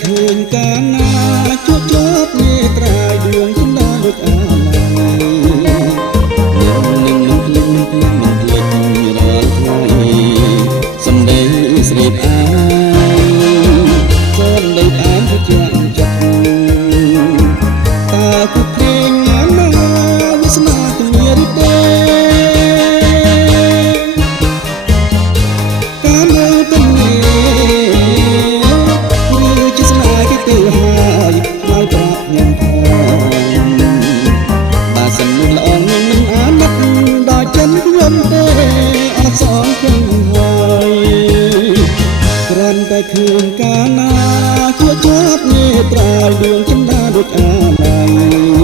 ឃើញកាលណាជួបជាប់នេត្រាយដួងចិនដាដូចអាឡ័យនឹងភ្លេចមិនភ្លេចរាល់ថ្ងៃសំដីស្រីផ្អែមសំដីផ្អែមជាចិត្តតើគូព្រេងណាវាស្នាគ្មានទេកាលនៅពេលនេះឬជាស្នេហ៍គេទៅហើយខ្មៅប្រាប់ខ្ញុំផងបើសិនមុនល្អនឹងមិនអាណិតដល់ចិនខ្ញុំទេអត់សងខ្ញុំហើយគ្រាន់តែឃើញកាលណាជួបជាប់នេត្រាយដួងចិនដាដូចអាឡ័យ